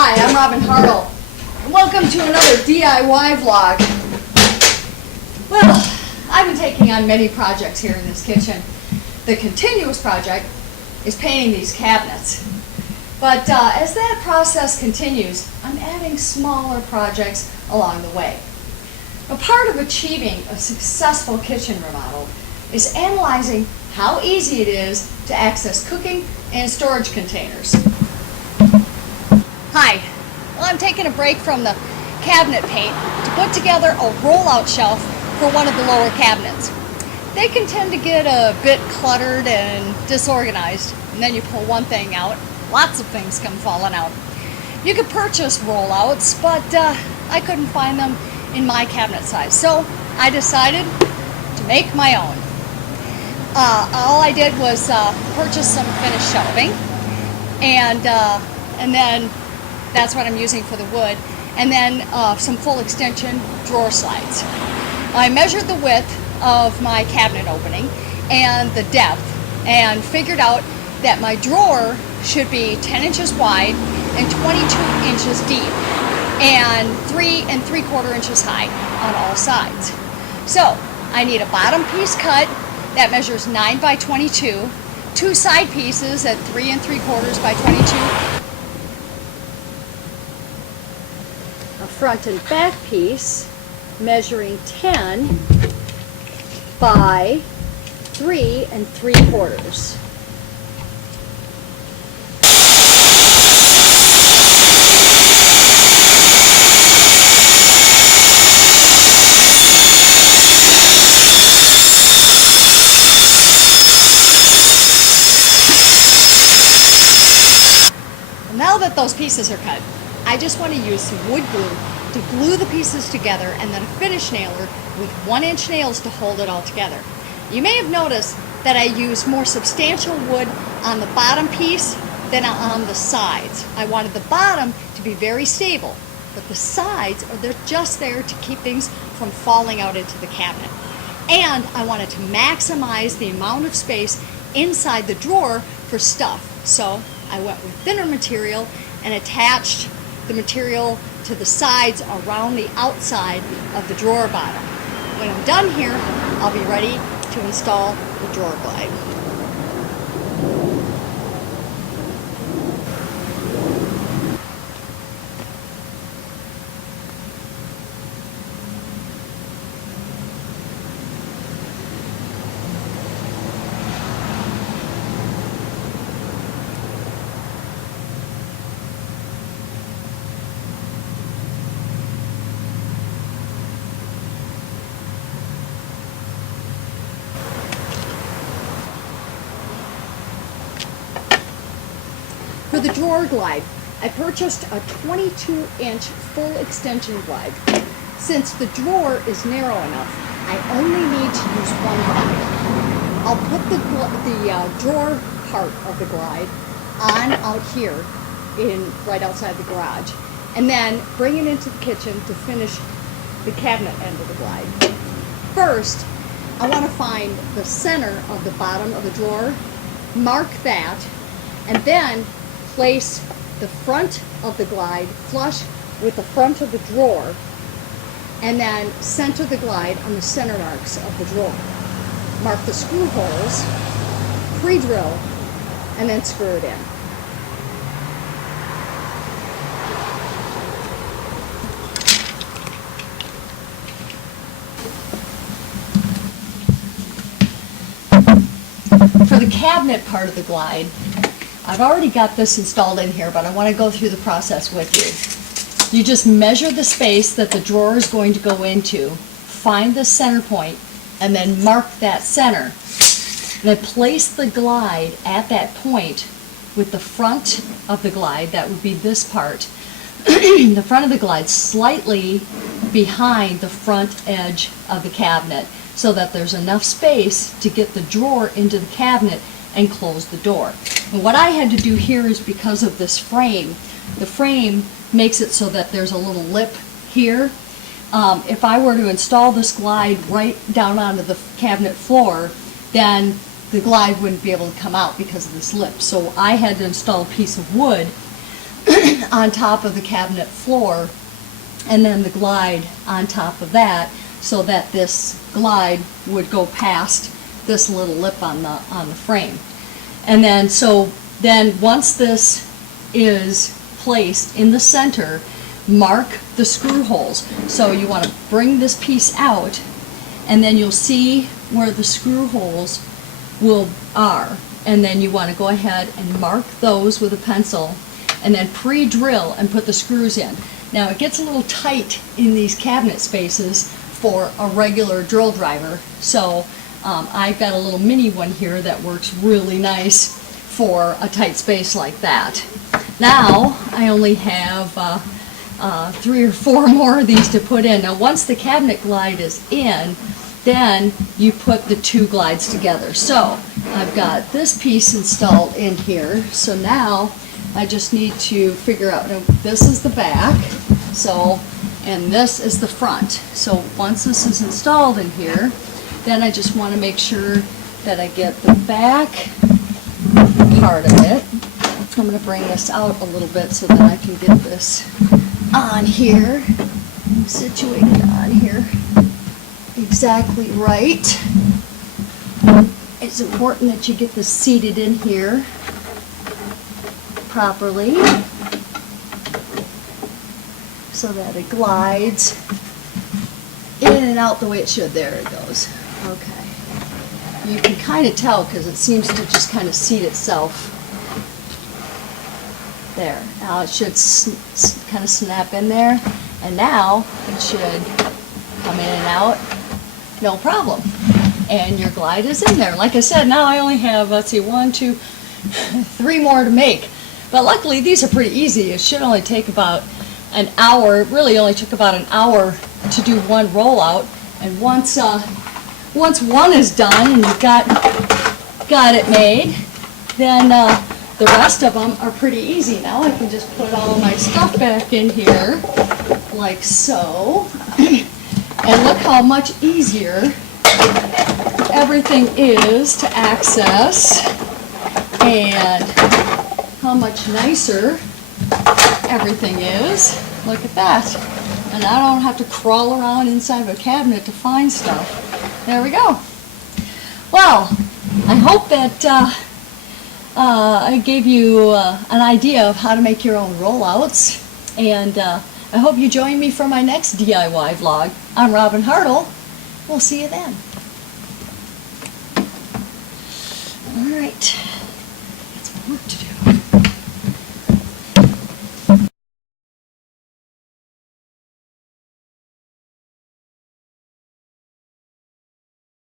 Hi, I'm Robin Hartl, and welcome to another DIY vlog. Well, I've been taking on many projects here in this kitchen. The continuous project is painting these cabinets. But as that process continues, I'm adding smaller projects along the way. A part of achieving a successful kitchen remodel is analyzing how easy it is to access cooking and storage containers. Hi, well, I'm taking a break from the cabinet paint to put together a rollout shelf for one of the lower cabinets. They can tend to get a bit cluttered and disorganized, and then you pull one thing out, lots of things come falling out. You could purchase rollouts, but I couldn't find them in my cabinet size, so I decided to make my own. All I did was purchase some finished shelving, and then that's what I'm using for the wood, and then some full extension drawer slides. I measured the width of my cabinet opening and the depth and figured out that my drawer should be 10 inches wide and 22 inches deep and 3 3/4 inches high on all sides. So I need a bottom piece cut that measures 9 by 22, two side pieces at 3 3/4 by 22, a front and back piece measuring 10 by 3 3/4. Now that those pieces are cut, I just want to use some wood glue to glue the pieces together, and then a finish nailer with 1-inch nails to hold it all together. You may have noticed that I use more substantial wood on the bottom piece than on the sides. I wanted the bottom to be very stable, but the sides they're just there to keep things from falling out into the cabinet. And I wanted to maximize the amount of space inside the drawer for stuff. So I went with thinner material and attached the material to the sides around the outside of the drawer bottom. When I'm done here, I'll be ready to install the drawer glide. For the drawer glide, I purchased a 22-inch full extension glide. Since the drawer is narrow enough, I only need to use one glide. I'll put the drawer part of the glide on out here right outside the garage, and then bring it into the kitchen to finish the cabinet end of the glide. First, I want to find the center of the bottom of the drawer, mark that, and then place the front of the glide flush with the front of the drawer, and then center the glide on the center marks of the drawer. Mark the screw holes, pre-drill, and then screw it in. For the cabinet part of the glide, I've already got this installed in here, but I want to go through the process with you. You just measure the space that the drawer is going to go into, find the center point, and then mark that center. Then place the glide at that point with the front of the glide, that would be this part, the front of the glide slightly behind the front edge of the cabinet so that there's enough space to get the drawer into the cabinet and close the door. And what I had to do here is because of this frame. The frame makes it so that there's a little lip here. If I were to install this glide right down onto the cabinet floor, then the glide wouldn't be able to come out because of this lip. So I had to install a piece of wood on top of the cabinet floor, and then the glide on top of that, so that this glide would go past this little lip on the frame. And then once this is placed in the center, mark the screw holes. So you want to bring this piece out, and then you'll see where the screw holes are. And then you want to go ahead and mark those with a pencil, and then pre-drill and put the screws in. Now it gets a little tight in these cabinet spaces for a regular drill driver, so I've got a little mini one here that works really nice for a tight space like that. Now I only have 3 or 4 more of these to put in. Now once the cabinet glide is in, then you put the 2 glides together. So I've got this piece installed in here, so now I just need to figure out, this is the back, and this is the front. So once this is installed in here, then I just want to make sure that I get the back part of it. I'm going to bring this out a little bit so that I can get this on here, situated on here exactly right. It's important that you get this seated in here properly so that it glides in and out the way it should. There it goes. Okay. You can kind of tell because it seems to just kind of seat itself. There. Now it should kind of snap in there, and now it should come in and out, no problem. And your glide is in there. Like I said, now I only have, let's see, 1, 2, 3 more to make. But luckily these are pretty easy. It should only take about an hour. It really only took about an hour to do one rollout. And once one is done and you've got it made, then the rest of them are pretty easy. Now I can just put all my stuff back in here, like so. And look how much easier everything is to access, and how much nicer everything is. Look at that. And I don't have to crawl around inside of a cabinet to find stuff. There we go. Well, I hope that I gave you an idea of how to make your own rollouts, and I hope you join me for my next DIY vlog. I'm Robin Hartl. We'll see you then. All right, got some work to do.